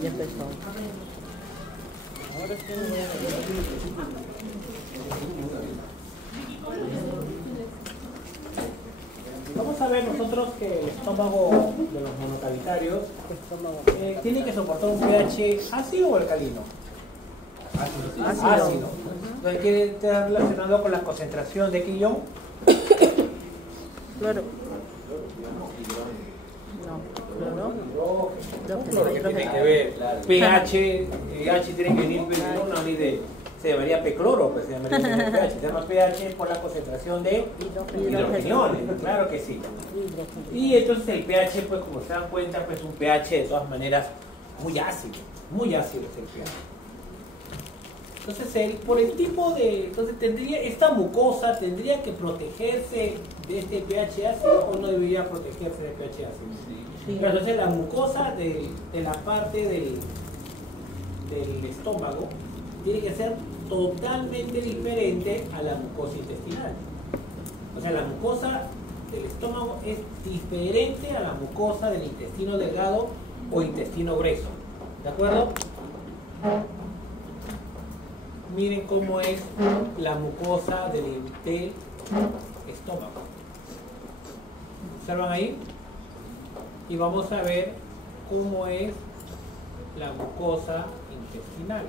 ya empezó. Ahora sí me voy a Vamos a ver nosotros que el estómago de los monocavitarios tiene que soportar un pH ácido o alcalino. Ácido. Entonces quiere estar relacionado con la concentración de quillón. Claro. No, que tiene que ver. pH tiene que venir, no ni de. Se llamaría P-cloro, pues se llamaría pH. Se llama pH por la concentración de hidrogeniones, claro que sí. Y entonces el pH, pues como se dan cuenta, pues un pH de todas maneras muy ácido es el pH. Entonces, por el tipo de. Entonces, esta mucosa tendría que protegerse de este pH ácido o no debería protegerse del pH ácido. Sí. Pero entonces, la mucosa de la parte del estómago tiene que ser totalmente diferente a la mucosa intestinal. O sea, la mucosa del estómago es diferente a la mucosa del intestino delgado o intestino grueso. ¿De acuerdo? Miren cómo es la mucosa del estómago. ¿Observan ahí? Y vamos a ver cómo es la mucosa intestinal.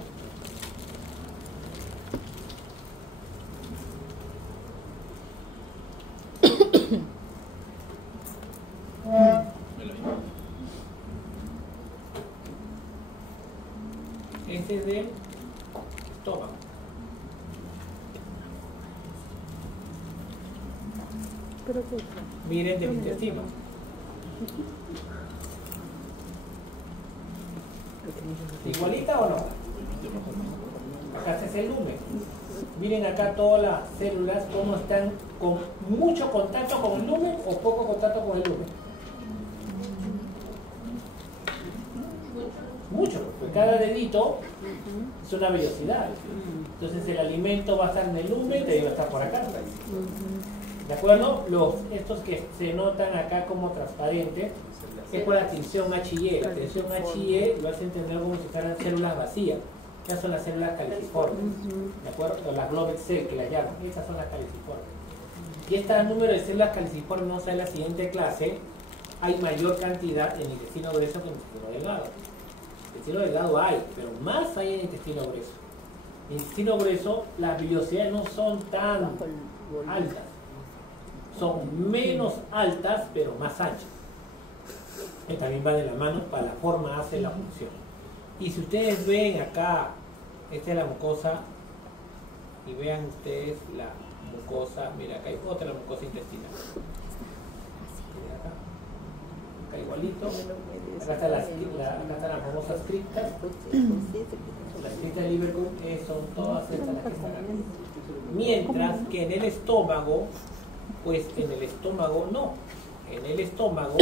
Este es del estómago. Miren del intestino. ¿Igualita o no? Acá se es el lumen. Miren acá todas las células cómo están con mucho contacto con el lumen o poco contacto con el lumen. Mucho, porque cada dedito es una vellosidad. Entonces el alimento va a estar en el lumen y va a estar por acá. ¿De acuerdo? Estos que se notan acá como transparentes es por la tensión HIE. La tensión HIE lo hace entender como si fueran células vacías. Estas son las células caliciformes. ¿De acuerdo? O las Globet cell que las llaman. Estas son las caliciformes. Y este número de células caliciformes no sale en la siguiente clase. Hay mayor cantidad en el intestino grueso que en el intestino delgado. El intestino delgado hay, pero más hay en el intestino grueso. En el intestino grueso las vellosidades no son tan altas. Son menos altas, pero más anchas. Que también va de la mano, para la forma hace la función. Y si ustedes ven acá, esta es la mucosa, y vean ustedes la mucosa, mira, acá hay otra mucosa intestinal. Acá igualito, acá están las famosas criptas. Las criptas de Liverpool son todas estas las que están aquí. Mientras que en el estómago, pues en el estómago no. En el estómago,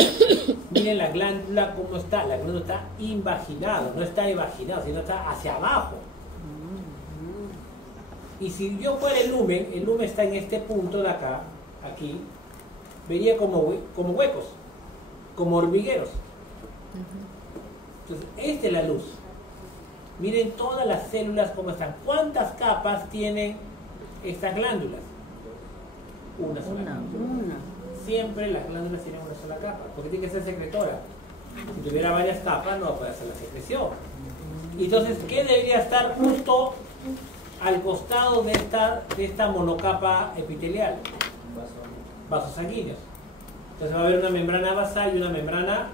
miren la glándula cómo está. La glándula está invaginada, no está evaginada, sino está hacia abajo. Y si yo fuera el lumen está en este punto de acá, aquí, vería como huecos, como hormigueros. Entonces, esta es la luz. Miren todas las células cómo están. ¿Cuántas capas tienen estas glándulas? Una sola capa. Siempre las glándulas tienen una sola capa, porque tiene que ser secretora. Si tuviera varias capas no va a poder hacer la secreción. Entonces, ¿qué debería estar justo al costado de esta monocapa epitelial? Vasos sanguíneos. Entonces va a haber una membrana basal y una membrana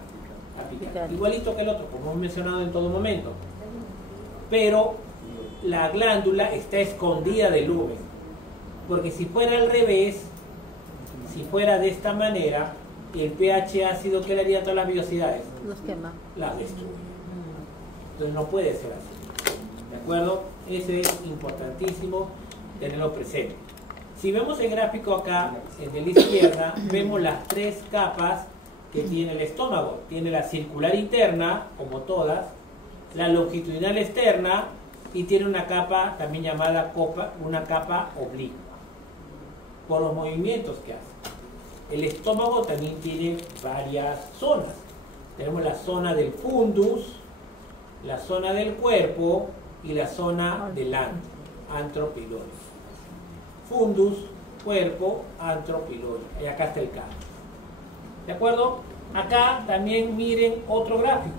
apical. Igualito que el otro, como hemos mencionado en todo momento. Pero la glándula está escondida del lumen. Porque si fuera al revés, si fuera de esta manera, el pH ácido, ¿qué le haría a todas las vellosidades? Los quema. Las destruye. Entonces no puede ser así. ¿De acuerdo? Eso es importantísimo tenerlo presente. Si vemos el gráfico acá, el de la izquierda, vemos las tres capas que tiene el estómago. Tiene la circular interna, como todas, la longitudinal externa y tiene una capa también llamada una capa oblicua, por los movimientos que hace. El estómago también tiene varias zonas. Tenemos la zona del fundus, la zona del cuerpo y la zona del antro, antro pilórico. Fundus, cuerpo, antro pilórico. Y acá está el cardio. ¿De acuerdo? Acá también miren otro gráfico.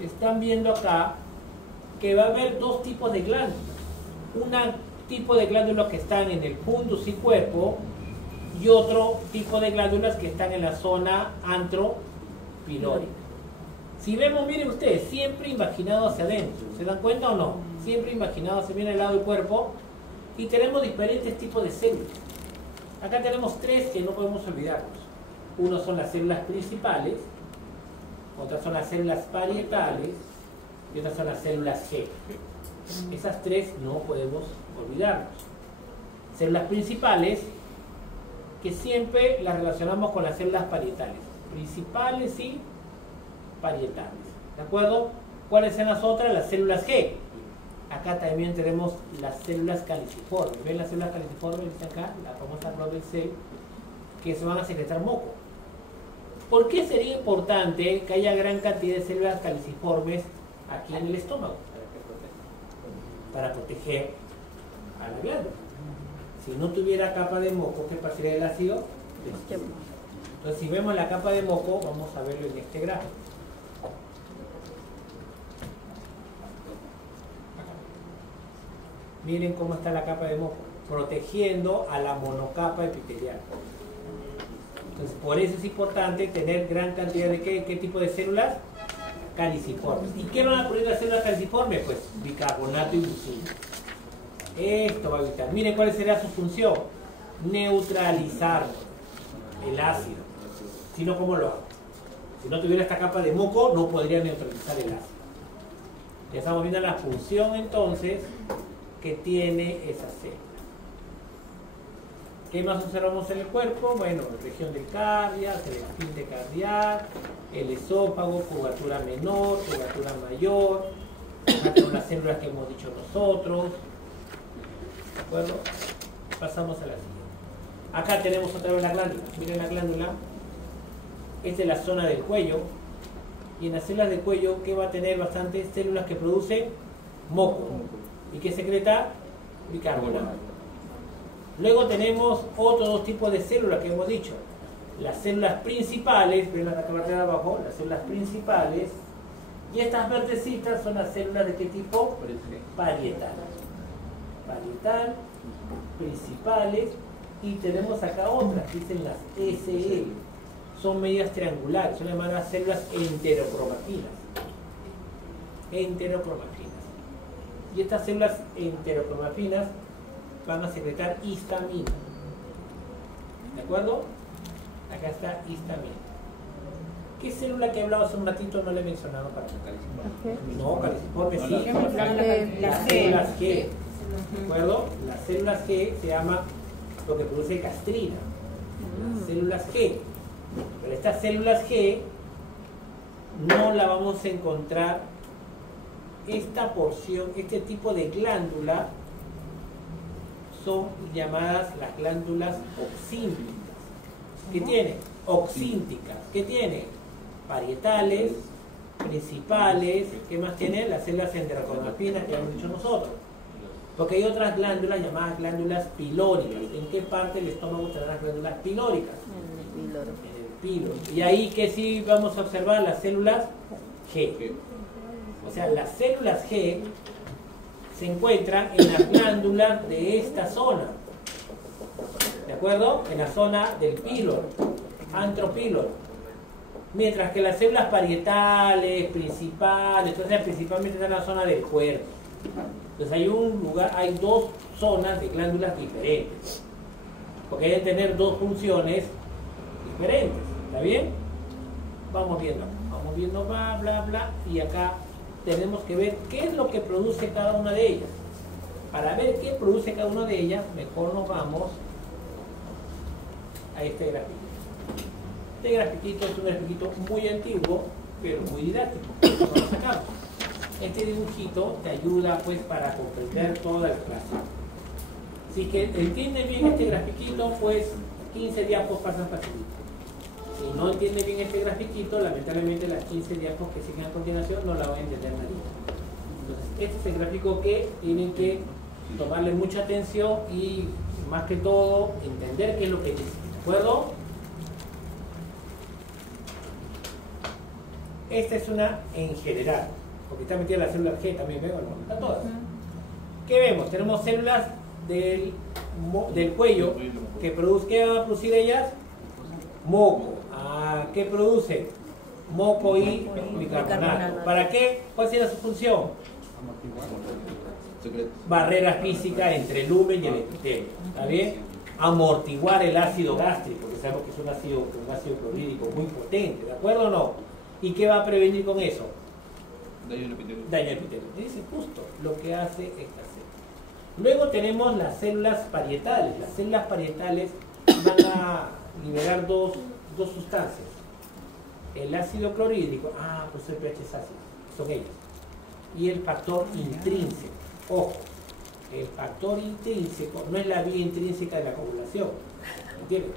Están viendo acá que va a haber dos tipos de glándulas. Un tipo de glándulas que están en el fundus y cuerpo y otro tipo de glándulas que están en la zona antropilórica. Si vemos, miren ustedes, siempre imaginado hacia adentro. ¿Se dan cuenta o no? Siempre imaginado hacia bien el lado del cuerpo. Y tenemos diferentes tipos de células. Acá tenemos tres que no podemos olvidarnos. Uno son las células principales, otras son las células parietales y otras son las células G. Esas tres no podemos olvidarnos. Células principales, que siempre las relacionamos con las células parietales. Principales y parietales. ¿De acuerdo? ¿Cuáles son las otras? Las células G. Acá también tenemos las células caliciformes. ¿Ven las células caliciformes? Dice acá, la famosa Rodel cell, que se van a secretar moco. ¿Por qué sería importante que haya gran cantidad de células caliciformes aquí en el estómago? Para proteger a la glándula. Si no tuviera capa de moco, ¿qué pasaría del ácido? Entonces, si vemos la capa de moco, vamos a verlo en este gráfico. Miren cómo está la capa de moco, protegiendo a la monocapa epitelial. Entonces, por eso es importante tener gran cantidad de ¿qué tipo de células? Caliciformes. ¿Y qué van a producir las células caliciformes? Pues bicarbonato y glucina. Esto va a evitar. Miren cuál sería su función. Neutralizar el ácido. Si no, ¿cómo lo hago? Si no tuviera esta capa de moco, no podría neutralizar el ácido. Ya estamos viendo la función entonces que tiene esa célula. ¿Qué más observamos en el cuerpo? Bueno, región del cardia, el esfínter cardiac, el esófago, curvatura menor, curvatura mayor, las células que hemos dicho nosotros. ¿De acuerdo? Pasamos a la siguiente. Acá tenemos otra vez la glándula. Miren la glándula. Esta es la zona del cuello. Y en las células del cuello, ¿qué va a tener? Bastantes células que producen moco. ¿Y qué secreta? Bicarbonato. Luego tenemos otros dos tipos de células que hemos dicho. Las células principales, ven la parte de abajo, las células principales. Y estas verdecitas son las células de qué tipo? Parietal. Parietal, principales. Y tenemos acá otras, dicen las SL. Son medias triangulares, son llamadas células enterocromatinas. Enterocromatinas. Y estas células enterocromatinas van a secretar histamina. ¿De acuerdo? Acá está histamina. ¿Qué célula que he hablado hace un ratito no le he mencionado para caliciforme? No, caliciforme sí. Las células G. ¿De acuerdo? Las células G se llama lo que produce gastrina. Las células G. Pero estas células G no la vamos a encontrar. Esta porción, este tipo de glándula son llamadas las glándulas oxínticas. ¿Qué tiene? Oxínticas. ¿Qué tiene? Parietales, principales. ¿Qué más tiene? Las células enterocromatinas que hemos dicho nosotros. Porque hay otras glándulas llamadas glándulas pilóricas. ¿En qué parte del estómago están las glándulas pilóricas? En el píloro. Y ahí que sí vamos a observar las células G. O sea, las células G se encuentran en las glándulas de esta zona. ¿De acuerdo? En la zona del píloro, antropíloro. Mientras que las células parietales, principales, entonces principalmente están en la zona del cuerpo. Entonces hay dos zonas de glándulas diferentes. Porque hay que tener dos funciones diferentes. ¿Está bien? Vamos viendo, bla, bla, bla. Y acá tenemos que ver qué es lo que produce cada una de ellas. Para ver qué produce cada una de ellas, mejor nos vamos a este grafiquito. Este grafiquito es un grafiquito muy antiguo, pero muy didáctico. Vamos a sacarlo. Este dibujito te ayuda pues para comprender toda la clase. Si que entiendes bien este grafiquito, pues 15 días pues pasan facilito. Si no entiende bien este grafiquito, lamentablemente las 15 diapos que siguen a continuación no la voy a entender nadie. Entonces, este es el gráfico que tienen que tomarle mucha atención y, más que todo, entender qué es lo que dice. ¿De acuerdo? Esta es una en general, porque está metida la célula G también, ¿ven o no? Están todas. ¿Qué vemos? Tenemos células del cuello que produce, ¿qué van a producir ellas? Moco. ¿Qué produce? Moco y bicarbonato. ¿Para qué? ¿Cuál sería su función? Barrera física entre el lumen y el epitelio. ¿Está bien? Amortiguar el ácido gástrico, porque sabemos que es un ácido clorhídrico muy potente, ¿de acuerdo o no? ¿Y qué va a prevenir con eso? Daño al epitelio. Daño al epitelio. Dice justo lo que hace esta célula. Luego tenemos las células parietales. Las células parietales van a liberar dos sustancias. El ácido clorhídrico, pues el pH es ácido, son ellas. Y el factor intrínseco. Ojo, el factor intrínseco no es la vía intrínseca de la coagulación. ¿Entiendes?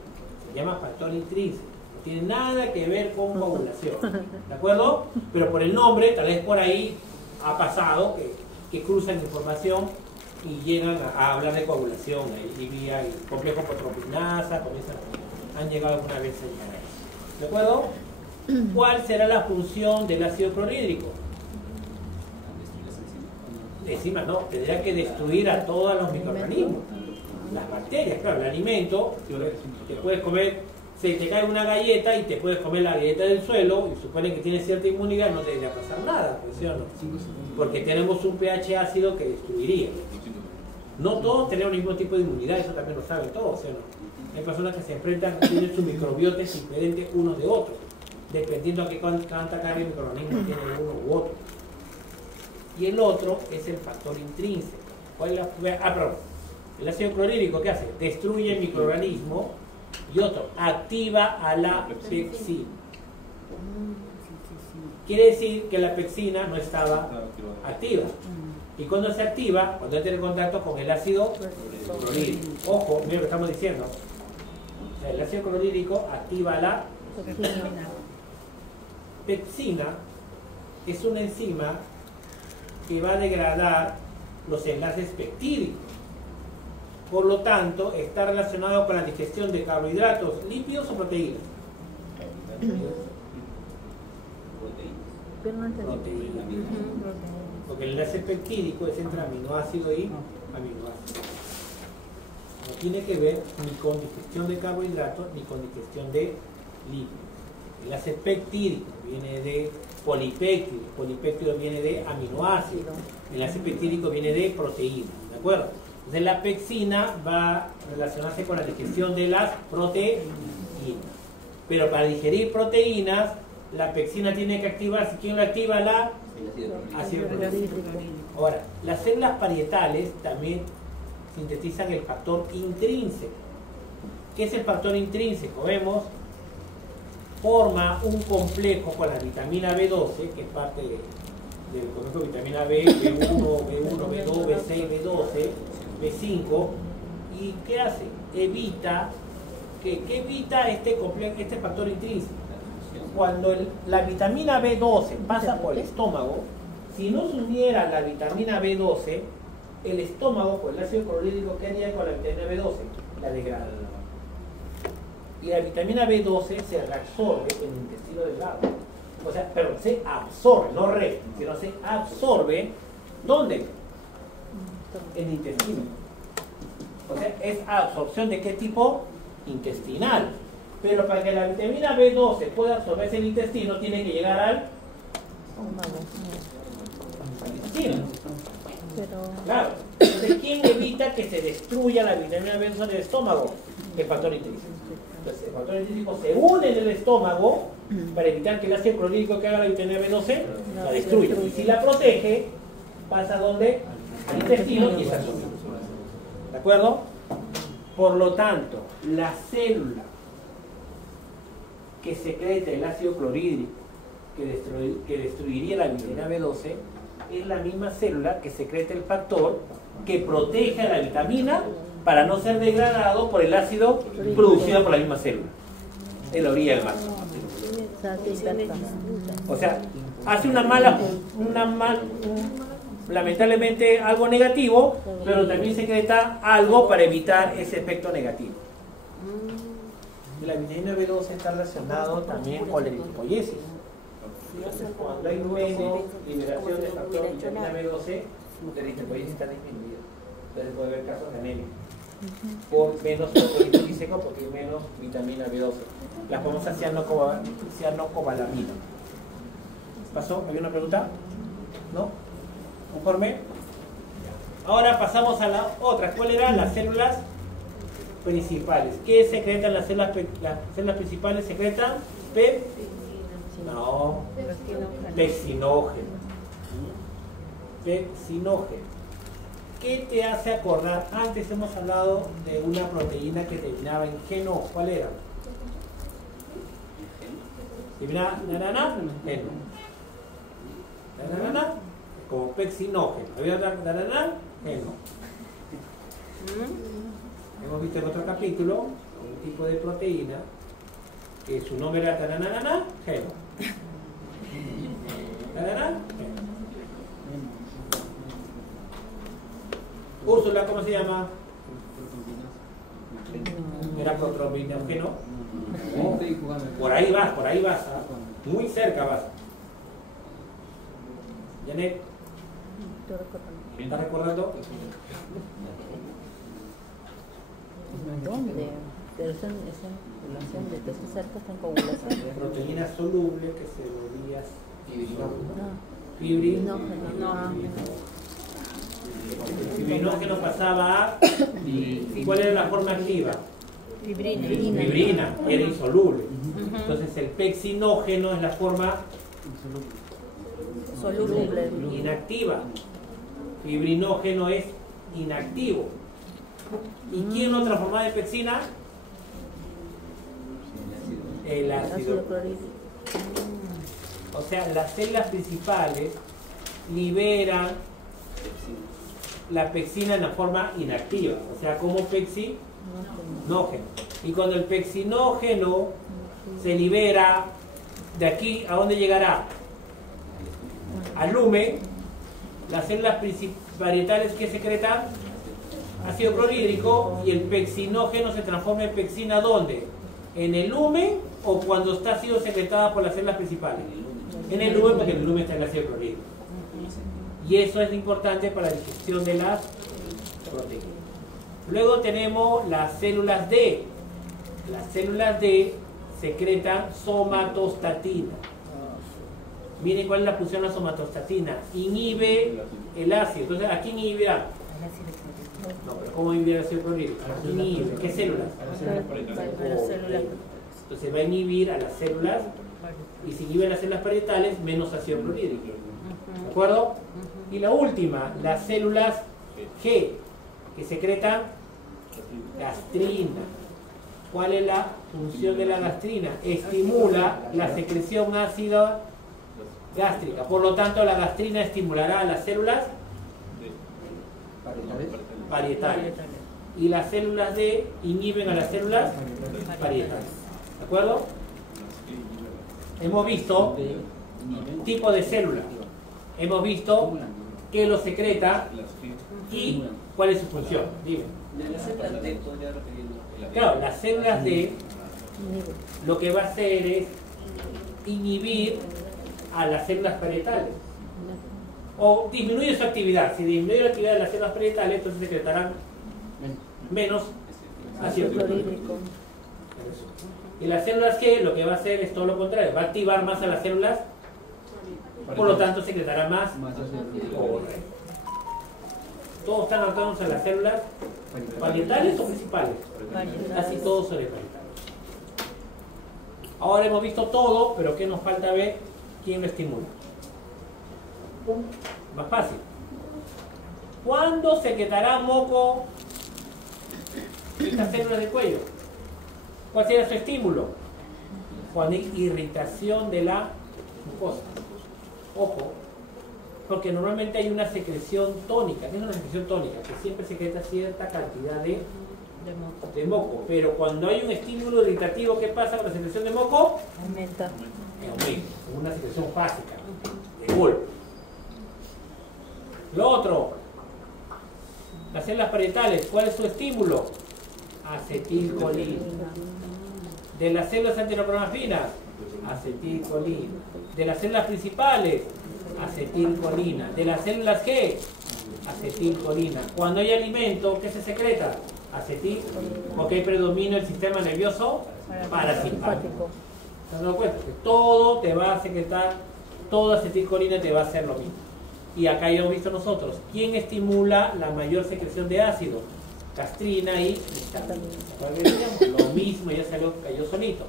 Se llama factor intrínseco. No tiene nada que ver con coagulación. ¿De acuerdo? Pero por el nombre, tal vez por ahí ha pasado que cruzan información y llegan a hablar de coagulación. Y vía el complejo protropinasa, han llegado alguna vez a llegar a eso. ¿De acuerdo? ¿Cuál será la función del ácido clorhídrico? Enzimas no, tendría que destruir a todos los microorganismos. Las bacterias, claro, el alimento, te puedes comer, se te cae una galleta y te puedes comer la galleta del suelo y supone que tienes cierta inmunidad, no te debería pasar nada, ¿sí o no? Porque tenemos un pH ácido que destruiría. No todos tenemos el mismo tipo de inmunidad, eso también lo saben todos, ¿sí o no? Hay personas que se enfrentan, tienen sus microbiotas diferentes unos de otros, dependiendo de cuánta carga de microorganismos tiene uno u otro. Y el otro es el factor intrínseco. ¿Cuál es perdón. El ácido clorhídrico, ¿qué hace? Destruye el microorganismo. Y otro, activa a la pexina. Quiere decir que la pexina no estaba activa. Y cuando se activa, cuando entra en contacto con el ácido clorhídrico. Ojo, mira lo que estamos diciendo. O sea, el ácido clorhídrico activa a la pexina. Es una enzima que va a degradar los enlaces peptídicos. Por lo tanto, está relacionado con la digestión de carbohidratos, lípidos o proteínas. Proteínas. Porque el enlace peptídico es entre aminoácido y aminoácido. No tiene que ver ni con digestión de carbohidratos ni con digestión de lípidos. El enlace peptídico viene de polipéptido. Polipéptido viene de aminoácido. El enlace peptídico viene de proteínas. ¿De acuerdo? Entonces la pexina va a relacionarse con la digestión de las proteínas. Pero para digerir proteínas, la pexina tiene que activarse. ¿Quién la activa? La ácido clorhídrico. Ahora, las células parietales también sintetizan el factor intrínseco. ¿Qué es el factor intrínseco? Vemos, forma un complejo con la vitamina B12, que es parte del complejo de vitamina B, B1, B2, B6, B12, B5. ¿Y qué hace? Evita, ¿qué evita este factor intrínseco? Cuando la vitamina B12 pasa por el estómago, si no se uniera la vitamina B12, el estómago, con el ácido clorhídrico, ¿qué haría con la vitamina B12? La degrada. Y la vitamina B12 se reabsorbe en el intestino delgado. O sea, perdón, se absorbe, no sino se absorbe. ¿Dónde? En el intestino. O sea, es absorción de qué tipo? Intestinal. Pero para que la vitamina B12 pueda absorberse en el intestino, tiene que llegar al intestino. Claro. Entonces, ¿quién evita que se destruya la vitamina B12 en el estómago? El factor intrínseco. Entonces, el factor intrínseco se une en el estómago para evitar que el ácido clorhídrico que haga la vitamina B12 la destruya. Y si la protege, pasa ¿dónde? Al intestino y se absorbe. ¿De acuerdo? Por lo tanto, la célula que secreta el ácido clorhídrico que destruiría la vitamina B12 es la misma célula que secreta el factor que protege a la vitamina para no ser degradado por el ácido producido por la misma célula. en la orilla del vaso. O sea, hace lamentablemente algo negativo, pero también secreta algo para evitar ese efecto negativo. La vitamina B12 está relacionado también con la eritropoyesis. Entonces, cuando hay menos liberación de factor vitamina B12, la eritropoyesis está disminuida. Entonces puede haber casos de anemia. Por menos físico porque hay menos vitamina B12. La famosa cianocobalamina. ¿Pasó? ¿Hay una pregunta? ¿No? ¿Conforme? Ahora pasamos a la otra. ¿Cuáles eran las células principales? ¿Qué secretan las células principales? ¿Secretan? No. Pepsinógeno. Pepsinógeno. ¿Qué te hace acordar? Antes hemos hablado de una proteína que terminaba en geno. ¿Cuál era? ¿Terminaba nanana? Geno. Nanana, como pepsinógeno. ¿Había otra nanana? Geno. Hemos visto en otro capítulo un tipo de proteína que su nombre era tananana, geno. Tanana, geno. Úrsula, ¿cómo se llama? ¿Era protrombinógeno? Por ahí vas, ¿ah? Muy cerca vas. Janet, ¿estás recordando? ¿Dónde? Pero esa relación de todas esas cercas están coagulación. Proteína soluble que se volvía el fibrinógeno pasaba a... ¿Cuál era la forma activa? Fibrina, era insoluble. Entonces el pepsinógeno es la forma Soluble. inactiva. Fibrinógeno es inactivo. ¿Y quién lo transforma de pepsina? El ácido clorhídrico. O sea, las células principales liberan la pepsina en la forma inactiva, o sea, como pepsinógeno. Y cuando el pepsinógeno se libera, de aquí, ¿a dónde llegará? Al lumen. Las células parietales que secretan ácido clorhídrico, y el pepsinógeno se transforma en pepsina, ¿dónde? ¿En el lumen o cuando está siendo secretada por las células principales? En el lumen, porque en el lumen está el ácido clorhídrico. Y eso es importante para la digestión de las proteínas. Luego tenemos las células D. Las células D secretan somatostatina. Miren cuál es la función de la somatostatina. Inhibe el ácido. Entonces, ¿a quién inhibirá? No, pero ¿cómo inhibir el ácido clorhídrico? Inhibe. ¿Qué células? Entonces va a inhibir a las células, y si inhibe las células parietales, menos ácido clorhídrico. ¿De acuerdo? Y la última, las células G, que secretan gastrina. ¿Cuál es la función de la gastrina? Estimula la secreción ácida gástrica. Por lo tanto, la gastrina estimulará a las células parietales. Y las células D inhiben a las células parietales. ¿De acuerdo? Hemos visto tipo de célula. Hemos visto qué lo secreta y cuál es su función. Dime. Claro, las células D lo que va a hacer es inhibir a las células parietales o disminuir su actividad. Si disminuye la actividad de las células parietales, entonces secretarán menos ácido clorhídrico. Y las células G lo que va a hacer es todo lo contrario, va a activar más a las células, por lo tanto secretará más. Correcto. Todos están anotados a las células parietales o principales. Casi todos son parietales. Ahora hemos visto todo, pero ¿qué nos falta ver? ¿Quién lo estimula? Más fácil. ¿Cuándo secretará moco estas células del cuello? ¿Cuál será su estímulo? Cuando hay irritación de la mucosa. Ojo, porque normalmente hay una secreción tónica. ¿Qué es una secreción tónica? Que siempre secreta cierta cantidad de de moco. Pero cuando hay un estímulo irritativo, ¿qué pasa con la secreción de moco? Aumenta. Aumenta, una secreción básica, de golpe. Lo otro, las células parietales, ¿cuál es su estímulo? Acetilcolina. De las células enterocromafinas, acetilcolina. De las células principales, acetilcolina. De las células G, acetilcolina. Cuando hay alimento, ¿qué se secreta? Acetilcolina. Porque hay predominio del sistema nervioso parasimpático. ¿Te has dado cuenta? Que todo te va a secretar, toda acetilcolina te va a hacer lo mismo. Y acá ya hemos visto nosotros, ¿quién estimula la mayor secreción de ácido? Gastrina y histamina. Lo mismo, ya cayó solito.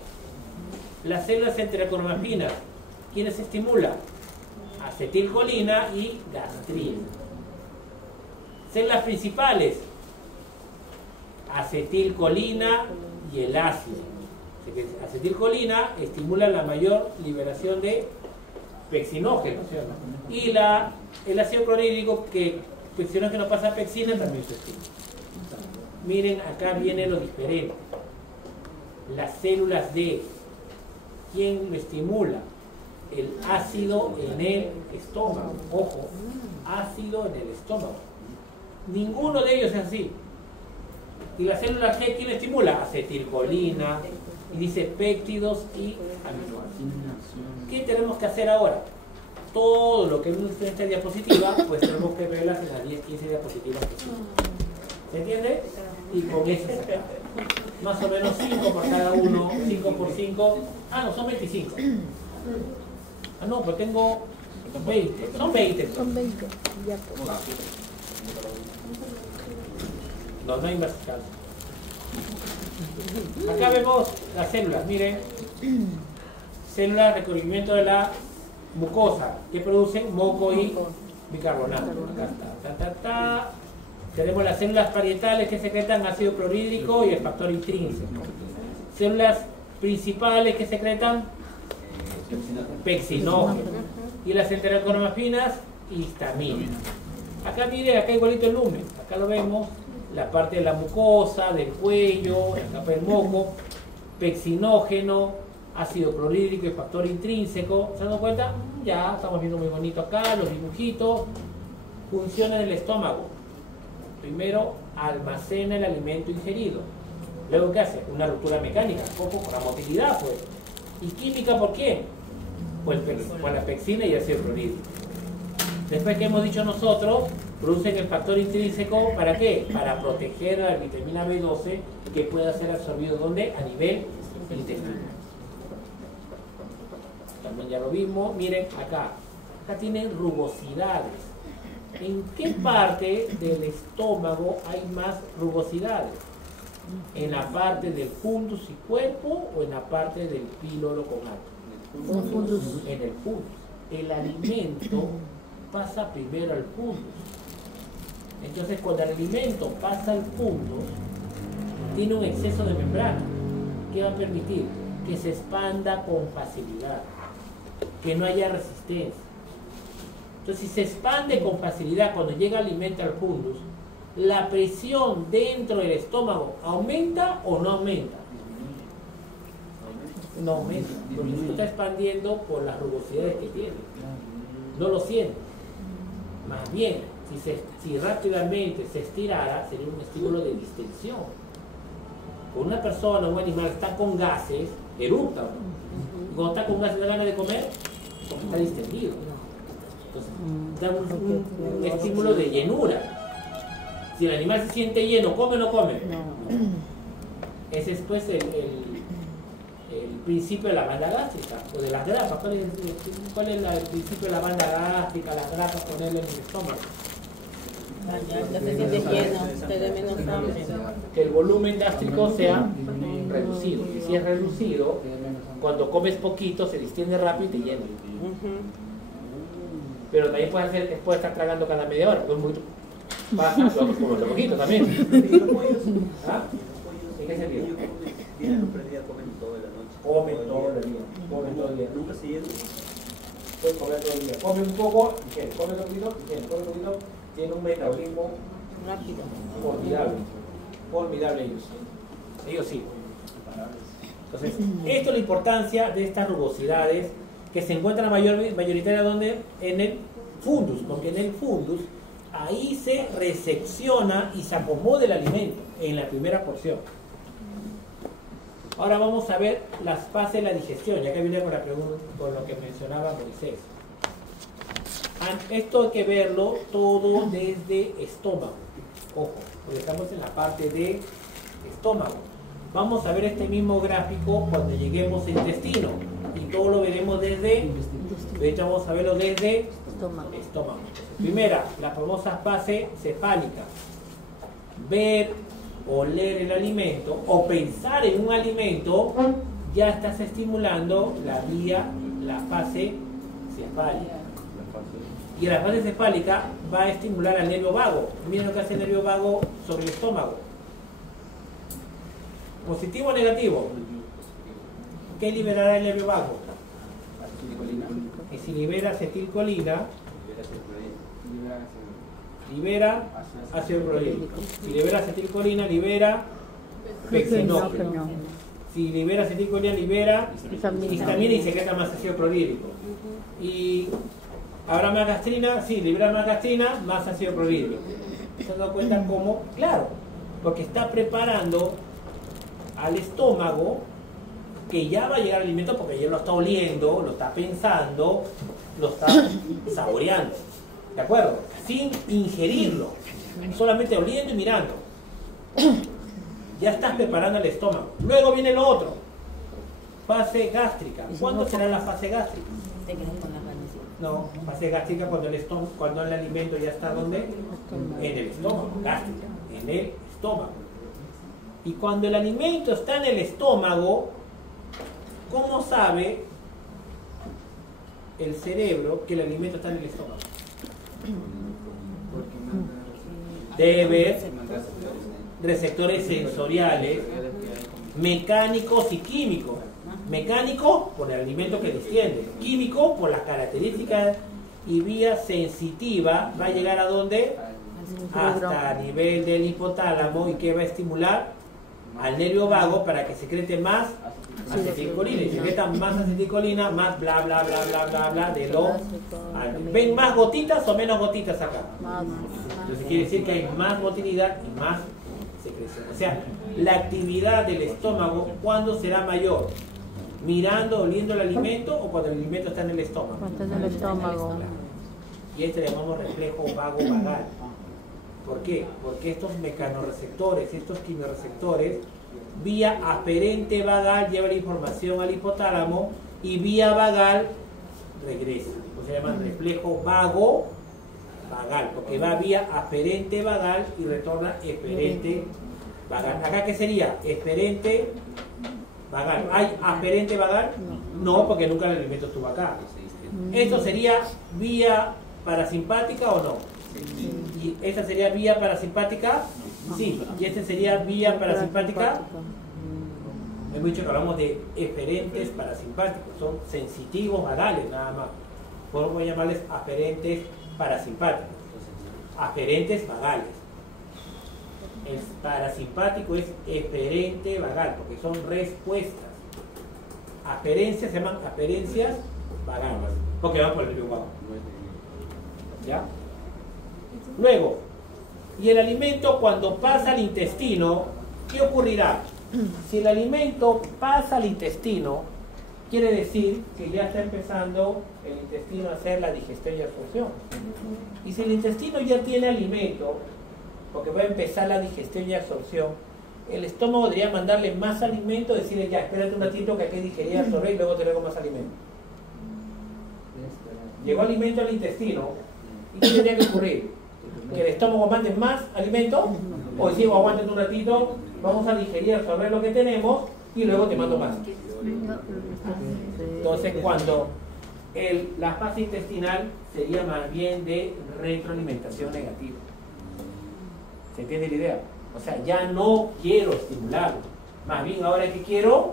Las células enterocromafinas, ¿quiénes estimula? Acetilcolina y gastrina. Células principales, acetilcolina y el ácido. Acetilcolina estimula la mayor liberación de pexinógeno, y el ácido clorhídrico, que pexinógeno pasa a pexina, también se estimula. Miren, acá viene lo diferente. Las células D, ¿quién lo estimula? El ácido en el estómago. Ojo, ácido en el estómago. Ninguno de ellos es así. Y la célula G, ¿quién estimula? Acetilcolina, y dice péptidos y aminoácidos. ¿Qué tenemos que hacer ahora? Todo lo que vimos en esta diapositiva, pues tenemos que verlas en las 10, 15 diapositivas que siguen. ¿Se entiende? Y con eso se acaba. Más o menos 5 por cada uno, 5 por 5. Ah, no, son 25. Ah, no, pues tengo 20. Son 20. Son 20. Ya pues. No, no hay más caso. Acá vemos las células, miren. Células de recubrimiento de la mucosa, que producen moco y bicarbonato. Acá está. Tenemos las células parietales que secretan ácido clorhídrico y el factor intrínseco. Células principales que secretan pexinógeno. Y las enterocromafinas, histamina. Acá miren, acá igualito el lumen. Acá lo vemos, la parte de la mucosa, del cuello, la capa del moco, pexinógeno, ácido clorhídrico y factor intrínseco. ¿Se dan cuenta? Ya estamos viendo muy bonito acá, los dibujitos. Funciones del estómago. Primero, almacena el alimento ingerido. Luego, ¿qué hace? Una ruptura mecánica, poco con la motilidad, pues. ¿Y química por quién? Pues por la pexina y ácido clorhídrico. Después, que hemos dicho nosotros, producen el factor intrínseco, ¿para qué? Para proteger a la vitamina B12 que pueda ser absorbido, ¿dónde? A nivel intestinal. También ya lo vimos. Miren acá. Acá tienen rugosidades. ¿En qué parte del estómago hay más rugosidades? ¿En la parte del fundus y cuerpo o en la parte del píloro con alto? En el fundus. El alimento pasa primero al fundus. Entonces, cuando el alimento pasa al fundus, tiene un exceso de membrana que va a permitir que se expanda con facilidad, que no haya resistencia. Entonces, si se expande con facilidad cuando llega el alimento al fundus, ¿la presión dentro del estómago aumenta o no aumenta? No aumenta, porque se está expandiendo por las rugosidades que tiene. No lo siente. Más bien, si rápidamente se estirara, sería un estímulo de distensión. Cuando una persona o un animal está con gases, erupta. Y cuando está con gases, da ganas de comer, porque está distendido. Entonces, da un estímulo de llenura. Si el animal se siente lleno, ¿come o no come? No. Ese es pues el principio de la banda gástrica, o de las grasas. ¿Cuál es el principio de la banda gástrica? Las grasas, ponerle en el estómago. Ya se siente lleno, te da menos hambre. Que el volumen gástrico sea reducido. Y si es reducido, cuando comes poquito, se distiende rápido y te llena. Pero también puede estar tragando cada media hora, porque un poquito pasa, luego como otro poquito también. ¿Ah? ¿En qué sentido? Comen toda la noche. Comen todo el día. Comen todo el día. Nunca se llena. Pueden comer todo el día. Come un poco, y tiene. Come un poquito, y tiene. Come un poquito, tiene un metabolismo Rápido. formidable. Formidable ellos. Ellos sí. Entonces, esto es la importancia de estas rugosidades que se encuentran mayoritaria donde en el fundus, porque en el fundus ahí se resecciona y se acomoda el alimento en la primera porción. Ahora vamos a ver las fases de la digestión, ya que viene con la pregunta, con lo que mencionaba Moisés. Esto hay que verlo todo desde estómago. Ojo, porque estamos en la parte de estómago. Vamos a ver este mismo gráfico cuando lleguemos al intestino. Y todo lo veremos desde, de hecho vamos a verlo desde estómago. Primera, la famosa fase cefálica. Ver, oler el alimento o pensar en un alimento, ya estás estimulando la fase cefálica. Y la fase cefálica va a estimular al nervio vago. Miren lo que hace el nervio vago sobre el estómago. ¿Positivo o negativo? ¿Qué liberará el nervio vago? Que si libera acetilcolina, libera ácido clorhídrico. Si libera acetilcolina, libera pexinógeno. Si libera acetilcolina, libera histamina y secreta más ácido clorhídrico. Y habrá más gastrina, sí, libera más gastrina, más ácido clorhídrico. ¿Se dan cuenta cómo? Claro, porque está preparando al estómago que ya va a llegar el alimento porque ya lo está oliendo, lo está pensando, lo está saboreando. ¿De acuerdo? Sin ingerirlo, solamente oliendo y mirando. Ya estás preparando el estómago. Luego viene lo otro. Fase gástrica. ¿Cuándo será la fase gástrica? No, fase gástrica cuando el alimento ya está ¿dónde? En el estómago. Gástrica, en el estómago. Y cuando el alimento está en el estómago, ¿cómo sabe el cerebro que el alimento está en el estómago? Debe ver receptores sensoriales, mecánicos y químicos. Mecánico por el alimento que desciende, químico por las características, y vía sensitiva va a llegar a dónde? Hasta a nivel del hipotálamo, y que va a estimular al nervio vago para que secrete más acetilcolina, y secreta más acetilcolina, más bla bla bla bla bla bla de lo. ¿Ven más gotitas o menos gotitas acá? Entonces quiere decir que hay más motilidad y más secreción. O sea, la actividad del estómago, ¿cuándo será mayor? ¿Mirando, oliendo el alimento o cuando el alimento está en el estómago? Cuando está en el estómago. Y este le llamamos reflejo vago-vagal. ¿Por qué? Porque estos mecanorreceptores, estos quimioreceptores, vía aferente vagal lleva la información al hipotálamo y vía vagal regresa. Se llaman reflejo vago-vagal, porque va vía aferente vagal y retorna eferente vagal. ¿Acá qué sería? Eferente vagal. ¿Hay aferente vagal? No, porque nunca el alimento estuvo acá. ¿Esto sería vía parasimpática o no? ¿Y esta sería vía parasimpática? Sí. ¿Y este sería vía parasimpática? Hemos dicho que hablamos de eferentes parasimpáticos, son sensitivos vagales nada más. Podemos llamarles aferentes parasimpáticos. Aferentes vagales. El parasimpático es eferente vagal, porque son respuestas. Aferencias se llaman aferencias vagales, porque van por el nervio vago. ¿Ya? Luego, y el alimento cuando pasa al intestino, ¿qué ocurrirá? Si el alimento pasa al intestino, quiere decir que ya está empezando el intestino a hacer la digestión y absorción. Y si el intestino ya tiene alimento, porque va a empezar la digestión y absorción, el estómago debería mandarle más alimento, decirle ya, espérate un ratito que aquí digerí y absorbí y luego te traigo más alimento. Llegó alimento al intestino, ¿y qué tendría que ocurrir? ¿Que el estómago mande más alimento? O decir, aguántate un ratito, vamos a digerir, absorber lo que tenemos y luego te mando más. Entonces, cuando la fase intestinal sería más bien de retroalimentación negativa. ¿Se entiende la idea? O sea, ya no quiero estimularlo. Más bien, ahora que quiero,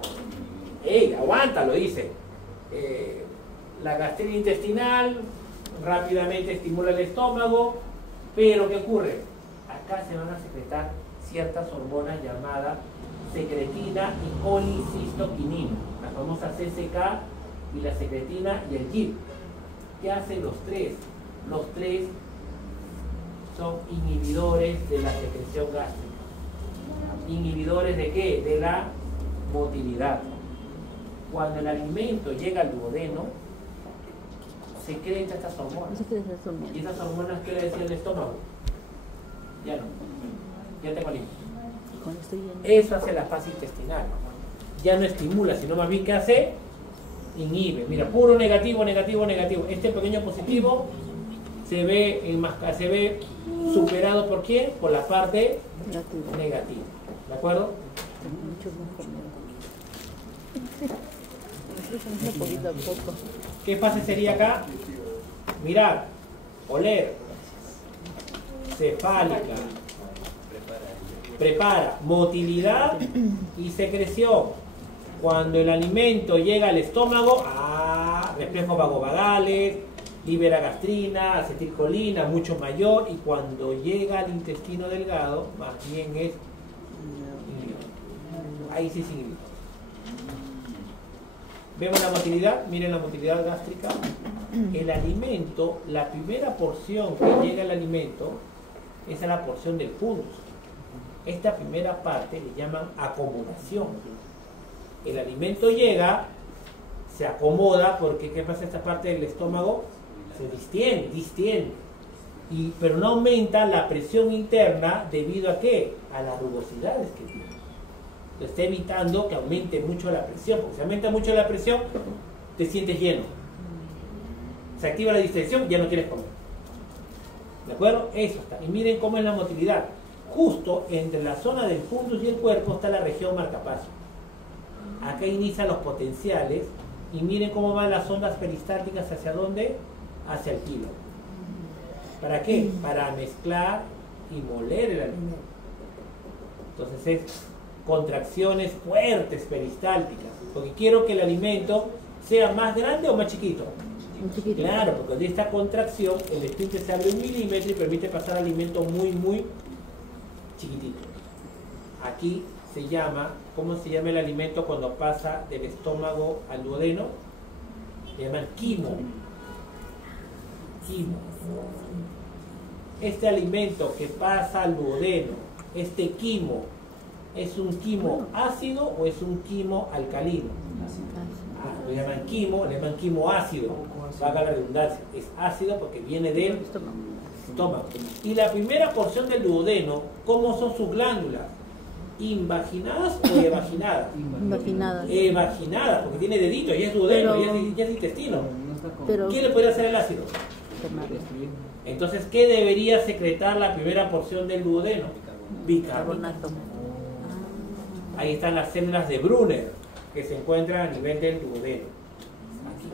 aguántalo, dice. La gastritis intestinal rápidamente estimula el estómago, pero ¿qué ocurre? Acá se van a secretar ciertas hormonas llamadas secretina y colicistoquinina, la famosa CCK y la secretina y el GIP. ¿Qué hacen los tres? Los tres son inhibidores de la secreción gástrica. ¿Inhibidores de qué? De la motilidad. Cuando el alimento llega al duodeno, secreta estas hormonas. ¿Y esas hormonas qué le decía el estómago? Ya no. Ya tengo limpio. Eso hace la fase intestinal. Ya no estimula, sino más bien ¿qué hace? Inhibe. Mira, puro negativo, negativo, negativo. Este pequeño positivo se ve superado ¿por quién? Por la parte negativa. ¿De acuerdo? ¿Qué fase sería acá? Mirar, oler, cefálica, prepara, motilidad y secreción. Cuando el alimento llega al estómago, reflejos vagovagales, libera gastrina, acetilcolina, mucho mayor, y cuando llega al intestino delgado, más bien es inhibidor. Ahí sí es inhibidor. Vemos la motilidad, miren la motilidad gástrica. El alimento, la primera porción que llega al alimento, esa es la porción del fundus. Esta primera parte le llaman acomodación. El alimento llega, se acomoda, porque ¿qué pasa? Esta parte del estómago se distiende. Pero no aumenta la presión interna debido a ¿qué? A las rugosidades que tiene. Está evitando que aumente mucho la presión, porque si aumenta mucho la presión, te sientes lleno. Se activa la distensión, ya no quieres comer. ¿De acuerdo? Eso está. Y miren cómo es la motilidad. Justo entre la zona del fundus y el cuerpo está la región marcapaso. Acá inician los potenciales y miren cómo van las ondas peristálticas hacia dónde, hacia el kilo. ¿Para qué? Para mezclar y moler el alimento. Entonces es contracciones fuertes peristálticas, porque quiero que el alimento sea más grande o más chiquito. Claro, porque de esta contracción el esfínter se abre 1 milímetro y permite pasar alimento muy chiquitito. Aquí se llama, ¿cómo se llama el alimento cuando pasa del estómago al duodeno? Se llaman quimo. Este alimento que pasa al duodeno, este quimo, ¿es un quimo ácido o es un quimo alcalino? Lo llaman quimo ácido, valga la redundancia, es ácido porque viene del estómago. Y la primera porción del duodeno, ¿cómo son sus glándulas? ¿Invaginadas o evaginadas? Evaginadas, porque tiene dedito, ya es duodeno, ya es intestino. ¿Quién le podría hacer el ácido? Entonces, ¿qué debería secretar la primera porción del duodeno? Bicarbonato. Ahí están las células de Brunner, que se encuentran a nivel del duodeno. Aquí.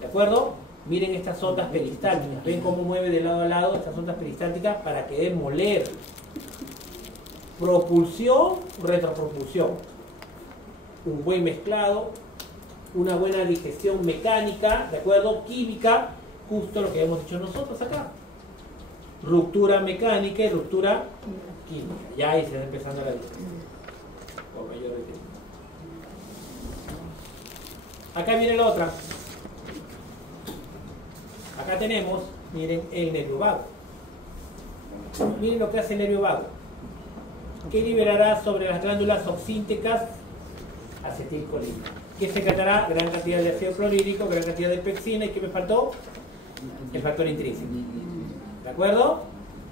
¿De acuerdo? Miren estas ondas peristálticas. ¿Ven cómo mueve de lado a lado estas ondas peristálticas para que den moler? Propulsión, retropropulsión. Un buen mezclado, una buena digestión mecánica, ¿de acuerdo? Química, justo lo que hemos dicho nosotros acá. Ruptura mecánica y ruptura química. Ya ahí se está empezando la digestión. Por mayor de tiempo. Acá viene la otra. Acá tenemos, miren, el nervio vago. Miren lo que hace el nervio vago. ¿Qué liberará sobre las glándulas oxíntecas? Acetilcolina. ¿Qué secretará? Gran cantidad de ácido clorhídrico, gran cantidad de pepsina. ¿Y qué me faltó? El factor intrínseco. ¿De acuerdo?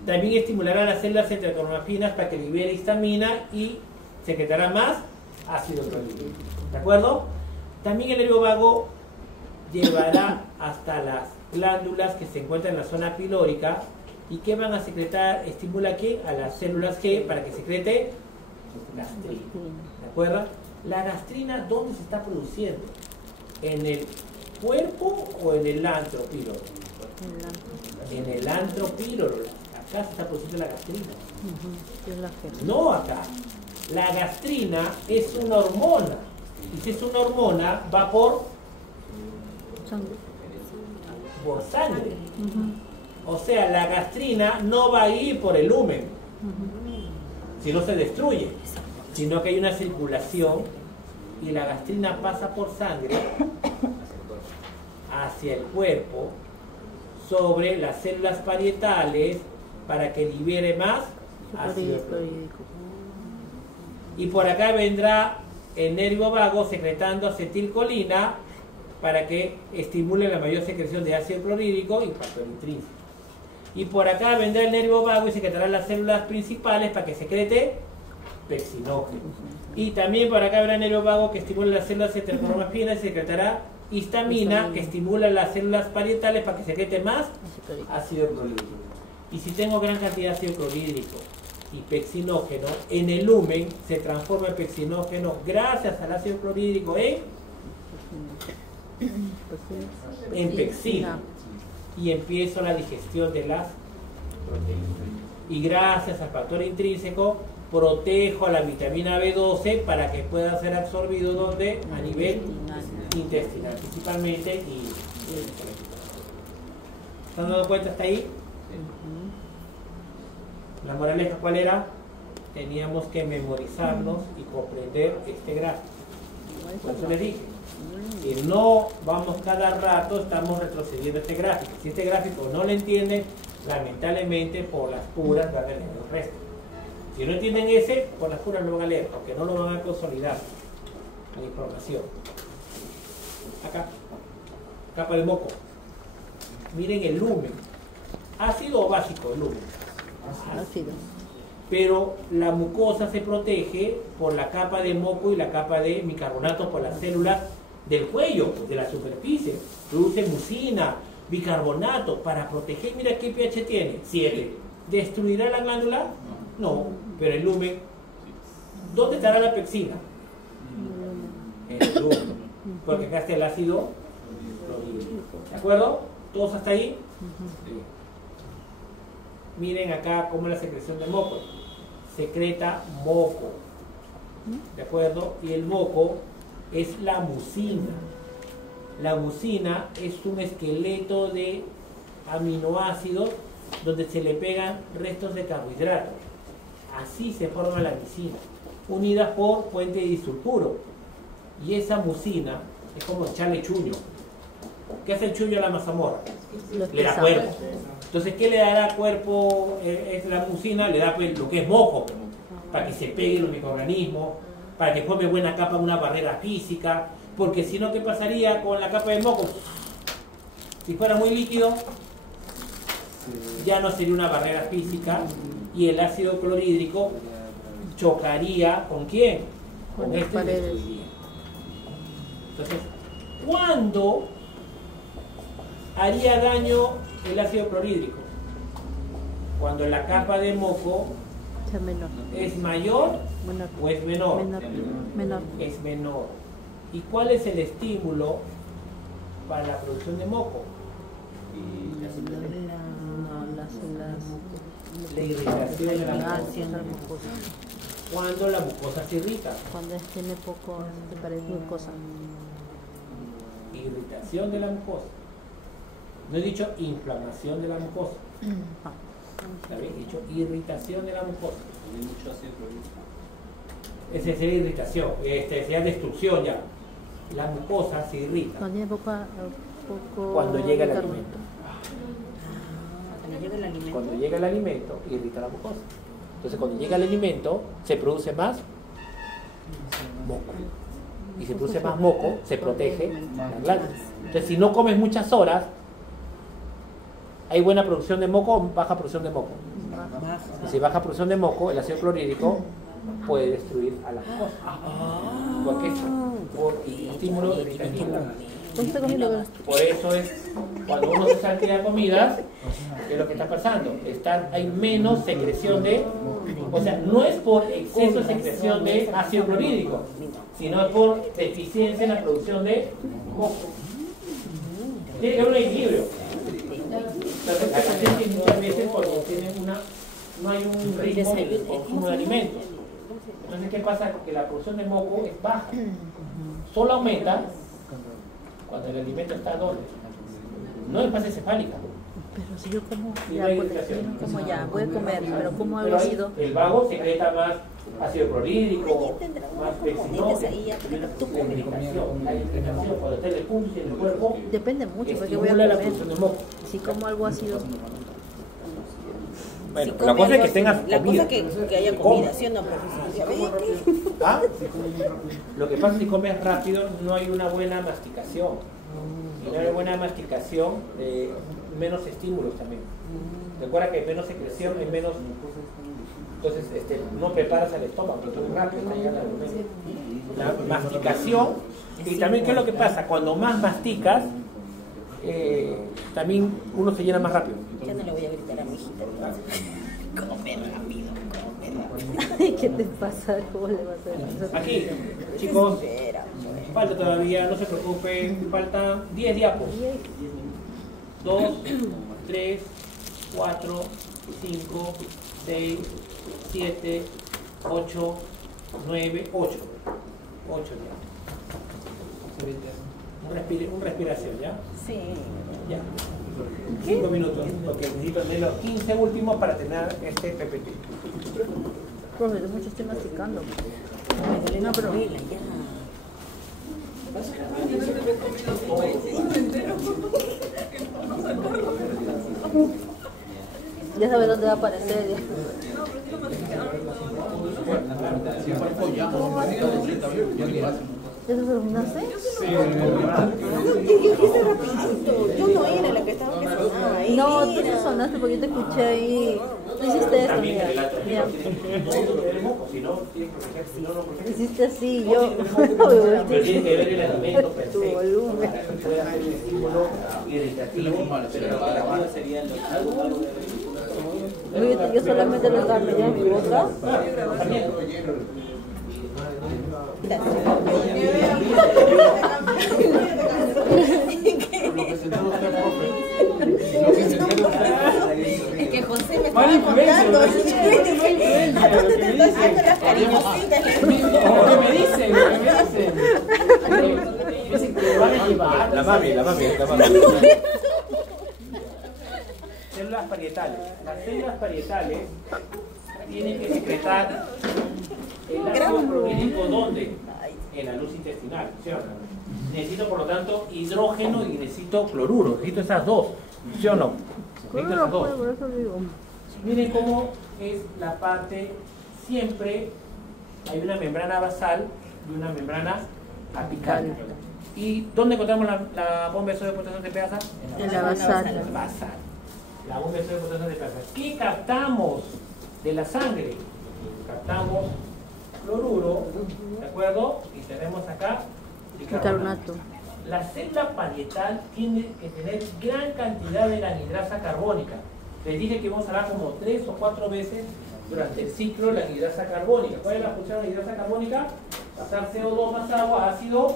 También estimulará las células entrecromafinas para que libere histamina y secretará más ácido clorhídrico. ¿De acuerdo? También el nervio vago llevará hasta las glándulas que se encuentran en la zona pilórica. ¿Y qué van a secretar? ¿Estimula qué? A las células que para que secrete gastrina. ¿De acuerdo? La gastrina, ¿dónde se está produciendo? ¿En el cuerpo o en el antro píloro? En el antro píloro. Acá se está produciendo la gastrina. No acá. La gastrina es una hormona. Y si es una hormona, va por sangre. O sea, la gastrina no va a ir por el lumen, si no se destruye, sino que hay una circulación y la gastrina pasa por sangre hacia el cuerpo sobre las células parietales para que libere más ácido clorhídrico. Y por acá vendrá el nervio vago secretando acetilcolina para que estimule la mayor secreción de ácido clorhídrico y factor intrínseco. Y por acá vendrá el nervio vago y secretará las células principales para que secrete pexinógeno. Y también por acá vendrá el nervio vago que estimula las células heterocromafinas y secretará histamina que estimula las células parietales para que secrete más ácido clorhídrico. Y si tengo gran cantidad de ácido clorhídrico y pexinógeno, en el lumen se transforma el pexinógeno gracias al ácido clorhídrico en pexina. Y empiezo la digestión de las proteínas. Y gracias al factor intrínseco protejo a la vitamina B12 para que pueda ser absorbido donde a nivel intestinal principalmente. ¿Están dando cuenta hasta ahí? La moraleja ¿cuál era? Teníamos que memorizarnos y comprender este gráfico. Por eso les dije que no vamos cada rato, estamos retrocediendo este gráfico. Si este gráfico no lo entienden, lamentablemente por las puras van a leer el resto. Si no entienden ese, por las puras lo van a leer, porque no lo van a consolidar la información. Acá, capa de moco. Miren el lumen. ¿Ácido o básico el lumen? Ácido. Pero la mucosa se protege por la capa de moco y la capa de bicarbonato por las células del cuello, de la superficie. Produce mucina, bicarbonato para proteger. Mira qué pH tiene, 7. ¿Destruirá la glándula? No, pero el lumen. ¿Dónde estará la pexina? En el lumen, porque acá está el ácido clorhídrico. ¿De acuerdo? ¿Todos hasta ahí? Miren acá cómo es la secreción del moco. Secreta moco. ¿De acuerdo? Y el moco es la mucina. La mucina es un esqueleto de aminoácidos donde se le pegan restos de carbohidratos. Así se forma la mucina, unidas por puente de disulfuro. Y esa mucina es como echarle chuño. ¿Qué hace el chuño a la mazamorra? Le da cuerpo. Entonces, ¿qué le dará cuerpo? Es la mucina, le da lo que es moco, para que se peguen los microorganismos, para que forme buena capa, una barrera física, porque si no, ¿qué pasaría con la capa de moco? Si fuera muy líquido, ya no sería una barrera física y el ácido clorhídrico chocaría ¿con quién? Con este y destruiría. Entonces, ¿cuándo haría daño el ácido clorhídrico? Cuando la capa de moco es mayor o es menor. Menor. Es menor. ¿Y cuál es el estímulo para la producción de moco? La irritación de la mucosa. Cuando la mucosa se irrita. Cuando tiene poco de glucosa. Irritación de la mucosa. No he dicho inflamación de la mucosa. ¿Está bien? He dicho irritación de la mucosa. Tiene mucho ácido clorhídrico. Esa sería irritación, sería destrucción ya. La mucosa se irrita Cuando tiene poco cuando llega el carbohidrato. alimento. Cuando llega el alimento. Cuando llega el alimento, irrita la mucosa. Entonces, cuando llega el alimento, se produce más moco. Y se produce más moco, se protege la glándula. Entonces, si no comes muchas horas, ¿hay buena producción de moco o baja producción de moco? Y si baja producción de moco, el ácido clorhídrico puede destruir a la mucosa. Porque es por estímulo de vitamina. Por eso es, cuando uno se saltea comidas, ¿qué es lo que está pasando? Hay menos secreción de, o sea, no es por exceso de secreción de ácido clorhídrico, sino por deficiencia en la producción de moco. Tiene que haber un equilibrio. Entonces, la paciente muchas veces cuando no hay un ritmo de consumo de alimentos. Entonces, ¿qué pasa? Que la producción de moco es baja. Solo aumenta cuando el alimento está doble. No en fase cefálica, Pero si yo como, Y ya, no hay porque irritación. yo como ya, voy a comer, pero como Pero ha ahí sido. el vago secreta más ácido clorhídrico, Ahí tendrá más unos componentes ahí, ya, pexinol, tú comes. hay irritación. Cuando está el expulso en el cuerpo, Depende mucho, porque voy a estimula la comer. producción de moco. Si como algo ácido, Bueno, Si la come cosa es que algo tengas así, la comida. cosa que haya Coma. comida, ¿sí o no, profesor? ¿Ya ve? ¿Ah? Lo que pasa es que si comes rápido no hay una buena masticación. Si no hay buena masticación, menos estímulos también. Recuerda que hay menos secreción, hay menos. Entonces no preparas al estómago, pero muy rápido está llegando al momento. La masticación, y también, ¿qué es lo que pasa? Cuando más masticas, también uno se llena más rápido. Ya no le voy a gritar a mi hijita. Come rápido, come rápido. ¿qué te pasa? ¿Cómo le vas a hacer? Aquí, chicos, Espera. falta todavía, no se preocupen, faltan 10 diapos. 2, 3, 4, 5, 6, 7, 8, 9, 8. 8 diapos. Un respiración, ¿ya? Sí. Ya. 5 minutos, porque necesito tener los 15 últimos para tener este PPT. Profe, de mucho estoy masticando. Me duele la pero- muela, ya. Ya sabes dónde va a aparecer. ¿Ya se terminaste? Yo quise rapidito. Yo no era la que estaba que sonaba ahí. No, tú Mira. sí sonaste porque yo te escuché ahí. Tú hiciste esto, También mira. el relato. Mira. Si no, tienes que proteger, si no, no proteges. Hiciste así, yo. Pero tienes que ver el alimento per Tu se, volumen. para que pueda ser un estímulo irritativo, pero lo relativo sería Yo solamente lo estaba metiendo en mi boca. también. Lo que se entera usted, profe. Lo que se entera usted. Es que José me Mala estaba influencia, contando. ¿no? Aparte te estoy haciendo las cariñositas. Lo que me dicen, lo que me dicen. Dicen que lo van a llevar. La mami. Células parietales. Las células parietales tienen que secretar el ácido clorhídrico, ¿dónde? En la luz intestinal, ¿cierto? Necesito, por lo tanto, hidrógeno y necesito cloruro. Necesito esas dos, ¿sí o no? Necesito esas dos. Por eso digo. Miren cómo es la parte, siempre hay una membrana basal y una membrana apical. ¿Y dónde encontramos la bomba de sodio de potasio de tepeasa? En la basal. Basal. La bomba de sodio de potasio de tepeasa. ¿Qué captamos de la sangre? Captamos cloruro, ¿de acuerdo? Y tenemos acá Bicarbonato. la célula parietal tiene que tener gran cantidad de la anhidrasa carbónica. Les dije que vamos a hablar como 3 o 4 veces durante el ciclo de la anhidrasa carbónica. ¿Cuál es la función de la anhidrasa carbónica? Pasar CO2 más agua a ácido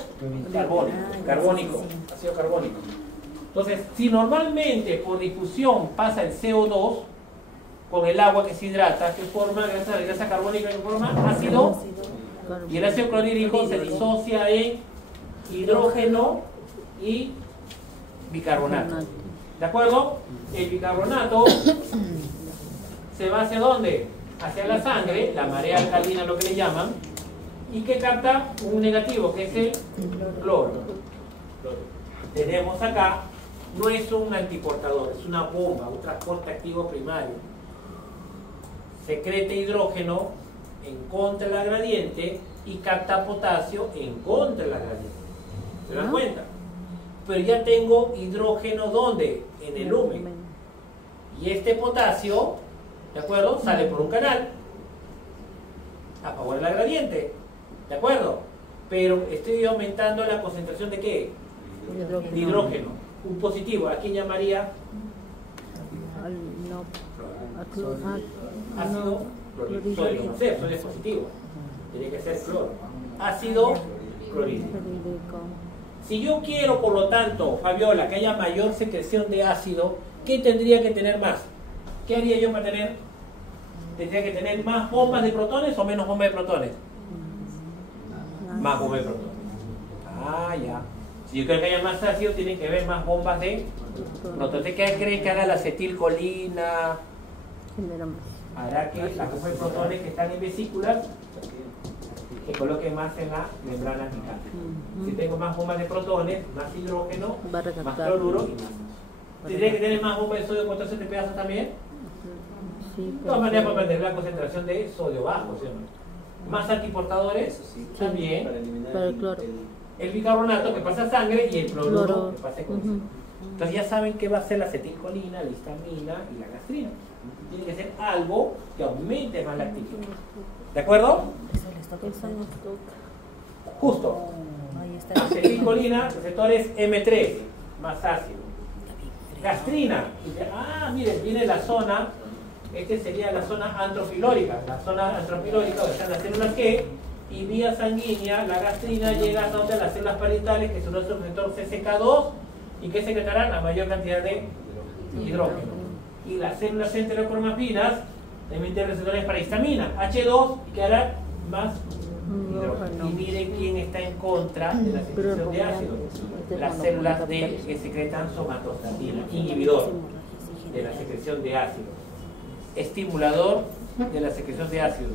carbónico, ácido carbónico. Entonces, si normalmente por difusión pasa el CO2 con el agua que se hidrata, ¿qué forma? Gracias a la anhidrasa carbónica, ¿qué forma? Ácido. Y el ácido clorhídrico se disocia en hidrógeno y bicarbonato. ¿De acuerdo? El bicarbonato se va hacia dónde? Hacia la sangre, la marea alcalina lo que le llaman, y que capta un negativo, que es el cloro. Tenemos acá, no es un antiportador, es una bomba, un transporte activo primario. Secreta hidrógeno en contra de la gradiente y capta potasio en contra de la gradiente. ¿Se dan cuenta? Pero ya tengo hidrógeno ¿dónde? En el lumen. Y este potasio, ¿de acuerdo? Sale por un canal a favor de la gradiente. ¿De acuerdo? Pero estoy aumentando la concentración de ¿qué? De hidrógeno. Un positivo. ¿A quién llamaría? Ácido clorhídrico. Sodio no sé, sodio es positivo. Tiene que ser cloro. Ácido clorhídrico. Si yo quiero, por lo tanto, Fabiola, que haya mayor secreción de ácido, ¿qué tendría que tener más? ¿Qué haría yo para tener? ¿Tendría que tener más bombas de protones o menos bombas de protones? Más bombas de protones. Ah, ya. Si yo quiero que haya más ácido, tienen que haber más bombas de protones. Entonces, ¿qué creen que haga la acetilcolina? Genera más. Hará que las bombas de protones que están en vesículas se coloquen más en la membrana apical. Si tengo más bombas de protones, más hidrógeno, Va a más recargar. cloruro y más. ¿Tendría que tener más bombas de sodio con 400 pedazos también? Sí, De todas maneras, para mantener la concentración de sodio bajo, ¿sí o no? Más antiportadores también. Para eliminar Para el cloro. El bicarbonato que pasa a sangre y el cloruro Cloro. que pasa con Entonces ya saben qué va a ser la acetilcolina, la histamina y la gastrina. Tiene que ser algo que aumente más la actividad. ¿De acuerdo? Eso les toca. Eso nos toca. Justo. Ahí está. Acetilcolina, receptores M3, más ácido. Gastrina. Miren, viene la zona, este sería la zona antrofilórica. La zona antrofilórica donde están las células G, y vía sanguínea la gastrina llega a donde las células parietales, que son nuestro receptor CCK2, y que secretarán la mayor cantidad de hidrógeno. Y las células enterocromapinas también tienen receptores para histamina, H2, y quedará más hidrógeno. Y miren quién está en contra de la secreción de ácido. Las células D que secretan somatostatina, inhibidor de la secreción de ácido, estimulador de la secreción de ácido.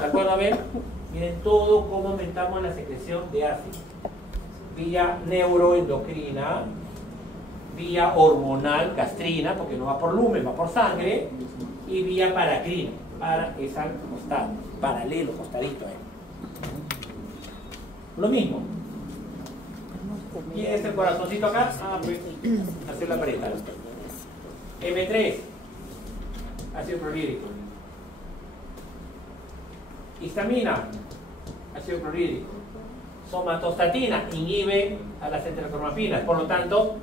¿De acuerdo? A ver, miren todo cómo aumentamos la secreción de ácido. Vía neuroendocrina, vía hormonal, gastrina, porque no va por lumen, va por sangre, y vía paracrina, para es al costado, paralelo, costadito a él. Lo mismo. ¿Quién es el corazoncito acá? Pues la célula parietal. M3, ácido clorhídrico. Histamina, ácido clorhídrico. Somatostatina inhibe a las enterocromapinas, por lo tanto,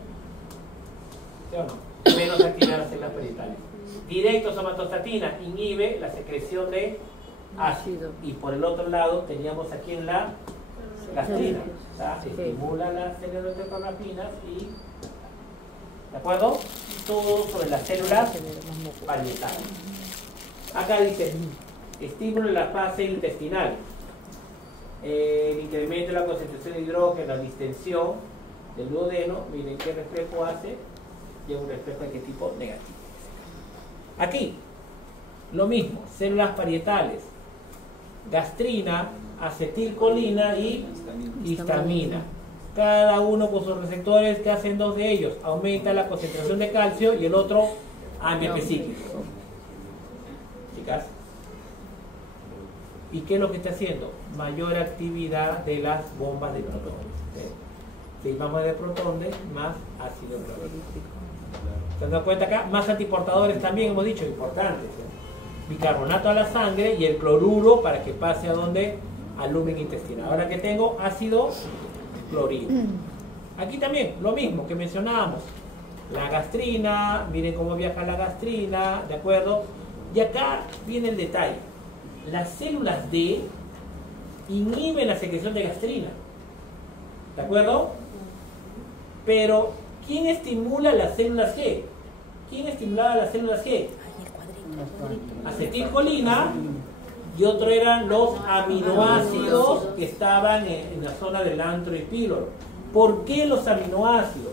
¿sí o no? Menos actividad de las células parietales. Directo somatostatina inhibe la secreción de ácido. Y por el otro lado teníamos aquí en la gastrina, estimula las células enterocromapinas y, ¿de acuerdo? Todo sobre las células parietales. Acá dice, estímulo en la fase intestinal. El incremento de la concentración de hidrógeno, la distensión del duodeno. Miren qué reflejo hace. Y es un reflejo de qué tipo negativo. Aquí, lo mismo, células parietales, gastrina, acetilcolina y histamina. Cada uno con sus receptores que hacen dos de ellos. Aumenta la concentración de calcio y el otro amioepecíclico. Chicas. ¿Y qué es lo que está haciendo? Mayor actividad de las bombas de protones. Si bombas de protones, más ácido clorhídrico. ¿Se dan cuenta acá? Más antiportadores también, hemos dicho, importantes. Bicarbonato a la sangre y el cloruro para que pase a donde, al lumen intestinal. Ahora que tengo ácido clorhídrico. Aquí también, lo mismo que mencionábamos. La gastrina, miren cómo viaja la gastrina, ¿de acuerdo? Y acá viene el detalle. Las células D inhiben la secreción de gastrina. ¿De acuerdo? Pero, ¿quién estimula las células G? ¿Quién estimulaba las células G? Acetilcolina, y otro eran los aminoácidos que estaban en la zona del antro y píloro. ¿Por qué los aminoácidos?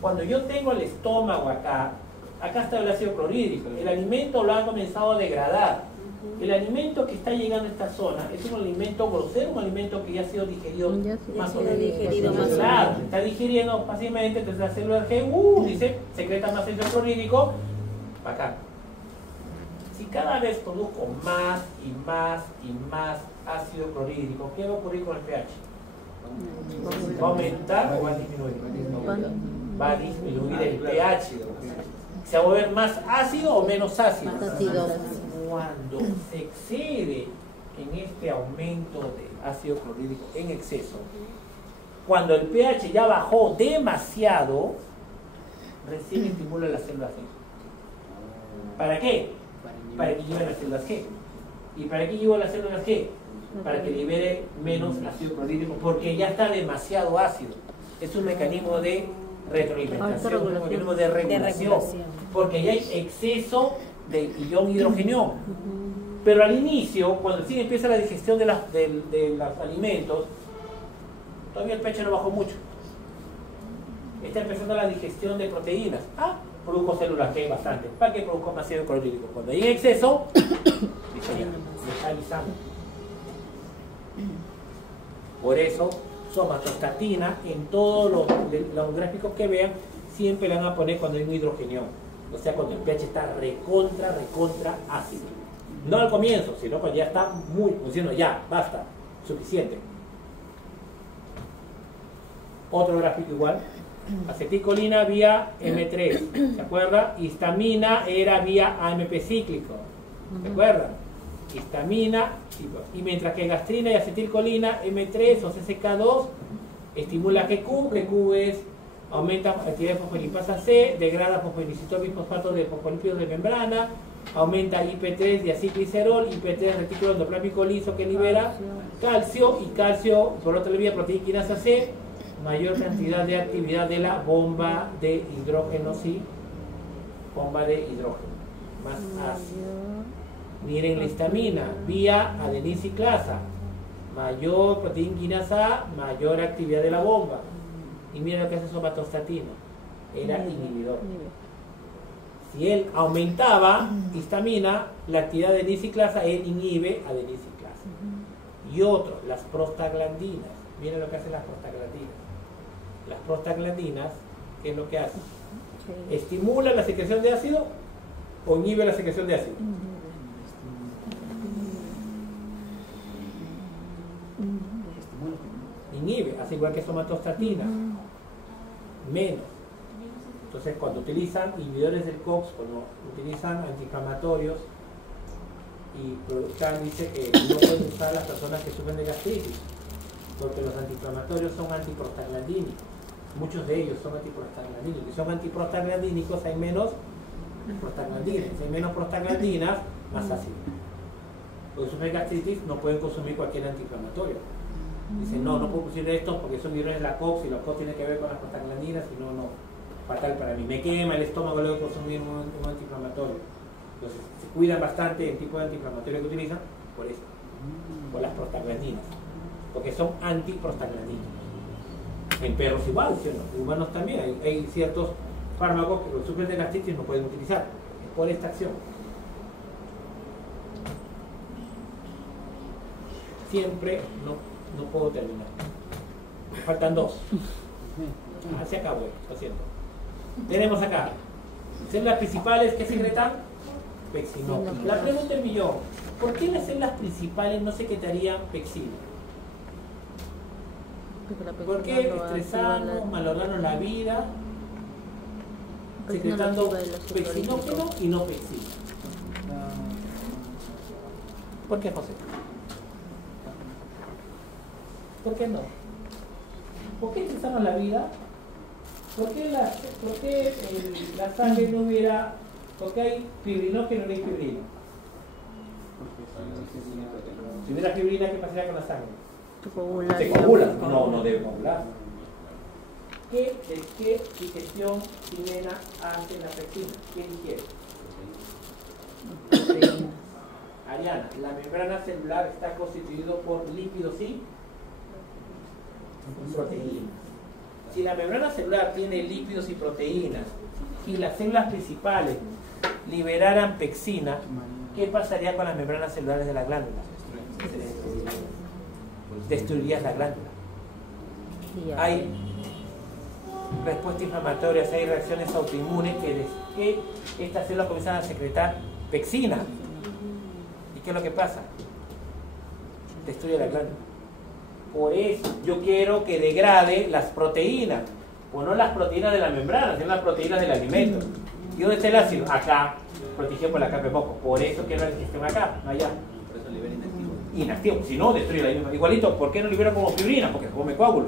Cuando yo tengo el estómago acá está el ácido clorhídrico. El alimento lo ha comenzado a degradar. El alimento que está llegando a esta zona es un alimento grosero, un alimento que ya ha sido digerido más o menos. Claro, está digiriendo fácilmente, entonces la célula G, dice, secreta más ácido clorhídrico, para acá. Si cada vez produzco más y más y más ácido clorhídrico, ¿qué va a ocurrir con el pH? ¿Va a aumentar o va a disminuir? Va a disminuir el pH. ¿Se va a volver más ácido o menos ácido? Más ácido. Cuando se excede en este aumento de ácido clorhídrico en exceso, cuando el pH ya bajó demasiado, recién estimula las células G. ¿Para qué? Para que lleven las células G. ¿Y para qué llevo las células G? Para que libere menos ácido clorhídrico, porque ya está demasiado ácido. Es un mecanismo de retroalimentación, un mecanismo de regulación, porque ya hay exceso de ion hidrogenión. Pero al inicio, cuando sí empieza la digestión de los alimentos, todavía el pH no bajó mucho. está empezando la digestión de proteínas. Produjo células G bastante. ¿Para qué produjo más ácido clorhídrico? Cuando hay en exceso, dice ya, me está avisando. Por eso, somatostatina, en todos los gráficos que vean, siempre le van a poner cuando hay un hidrogenión. O sea, cuando el pH está recontra ácido. No al comienzo, sino cuando ya está muy, diciendo ya, basta, suficiente. Otro gráfico igual. Acetilcolina vía M3, ¿se acuerdan? Histamina era vía AMP cíclico, ¿se acuerdan? Histamina, y mientras que gastrina y acetilcolina M3 o CCK2 estimula GQ, GQ es aumenta actividad de fosfolipasa C, degrada fosfolipasa bisfosfato de fosfolípidos de membrana, aumenta IP3 diacilglicerol, IP3 retículo endoplámico liso que libera calcio, y calcio por otra vía proteína quinasa C, mayor cantidad de actividad de la bomba de hidrógeno, sí, bomba de hidrógeno, más ácido. Miren la histamina, vía adenisiclasa, mayor proteína quinasa A, mayor actividad de la bomba. Y miren lo que hace somatostatina, era inhibidor. Si él aumentaba histamina, la actividad de adenisiclasa, él inhibe adenisiclasa. Y otro, las prostaglandinas. Miren lo que hacen las prostaglandinas. Las prostaglandinas, ¿qué es lo que hacen? ¿Estimula la secreción de ácido o inhibe la secreción de ácido? Inhibe, así igual que somatostatina, menos. Entonces, cuando utilizan inhibidores del COX, cuando utilizan antiinflamatorios, y Khan dice que no pueden usar las personas que sufren de gastritis, porque los antiinflamatorios son antiprostaglandínicos. Muchos de ellos son antiprostaglandínicos. Y son antiprostaglandínicos, hay menos prostaglandinas. Si hay menos prostaglandinas, más ácido. Los que sufren gastritis no pueden consumir cualquier antiinflamatorio. Dicen, no puedo consumir esto porque son inhibidores de la COX y los COX tienen que ver con las prostaglandinas, y no, fatal para mí. Me quema el estómago luego de consumir un antiinflamatorio. Entonces, se cuidan bastante el tipo de antiinflamatorio que utilizan por eso, por las prostaglandinas, porque son antiprostaglandinos. En perros igual, ¿sí o no? En humanos también. Hay ciertos fármacos que los sufren de gastritis no pueden utilizar. Es por esta acción. Siempre no puedo terminar. Me faltan dos. Se acabó, lo siento. Tenemos acá células principales que secretan pexina. La pregunta del millón: ¿por qué las células principales no secretarían pexina? ¿Por qué estresamos, malogramos la vida secretando pexinógeno y no pexina? ¿Por qué, José? ¿Por qué no? ¿Por qué estresamos la vida? ¿Por qué la sangre no hubiera... ¿Por qué hay fibrinógeno y no hay fibrina? Si hubiera fibrina, ¿qué pasaría con la sangre? Se coagula. No debe coagular. ¿Qué digestión chilena hace la pexina? ¿Qué digiere? Ariana, la membrana celular está constituida por lípidos y proteínas. Si la membrana celular tiene lípidos y proteínas y las células principales liberaran pexina, ¿qué pasaría con las membranas celulares de la glándula? Destruirías la glándula. Hay respuestas inflamatorias, hay reacciones autoinmunes que estas células comienzan a secretar pexina. ¿Y qué es lo que pasa? Destruye la glándula. Por eso yo quiero que degrade las proteínas, o no las proteínas de la membrana, sino las proteínas del alimento. ¿Y dónde está el ácido? Acá, protegido por la capa de moco. Por eso quiero la digestión acá, no allá. Por eso libera inactivo. Inactivo, si no, destruye la misma. Igualito, ¿por qué no libera como fibrina? Porque come coágulo.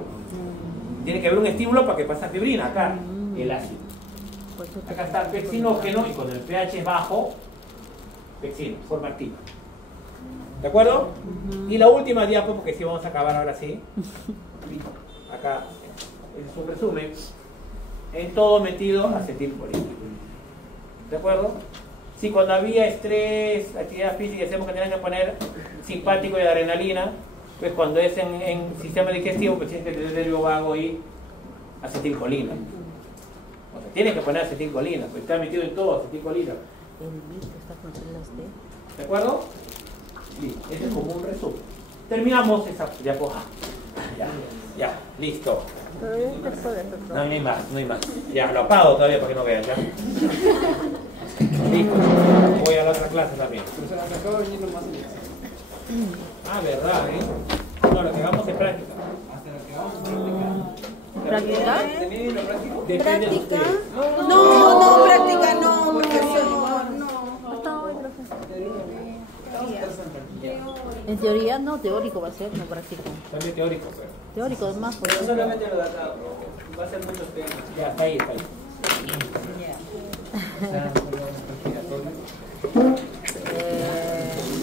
Tiene que haber un estímulo para que pase fibrina, acá, el ácido. Acá está el pexinógeno, y cuando el pH es bajo, pexina, forma activa. ¿De acuerdo? Y la última diapo, porque sí vamos a acabar ahora sí. Acá es un resumen. En todo metido acetilcolina. ¿De acuerdo? Si cuando había estrés, actividad física, decíamos que tenían que poner simpático y adrenalina, pues cuando es en sistema digestivo, pues tiene que tener delio vago y acetilcolina. Tienes que poner acetilcolina, porque está metido en todo acetilcolina. El bicho está con celas D. ¿De acuerdo? Listo, ese es como un resumen. Terminamos esa diapositiva. Ya, listo. Pero ya te puede, No hay más, no hay más. Ya, lo apago todavía para que no vean, ya. Listo. Voy a la otra clase también. Profesora, se acaba de venir nomás en examen. Ah, verdad, ¿eh? No, lo que hagamos es práctica. Hasta lo que vamos a practicar. ¿Práctica? ¿También viene la práctica? Depende de ustedes. No, práctica no, profesor, no. En teoría no, teórico va a ser, no práctico. También teórico, pero. Teórico es más, Pero no solamente lo de acá, profe. Va a ser muchos temas. Ya, está ahí, está ahí.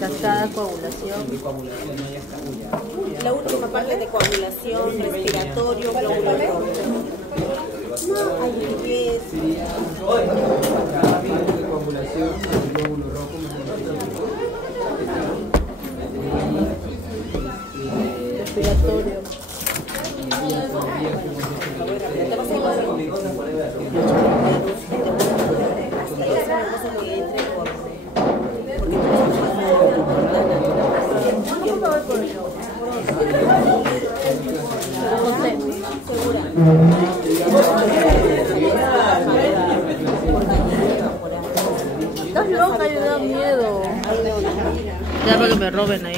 Cascada, coagulación. La última parte de coagulación, respiratorio, glóbulo rojo. Yes. De coagulación, el glóbulo rojo, Respiratorio. Estás loca, yo da miedo. Ya para que me roben ahí.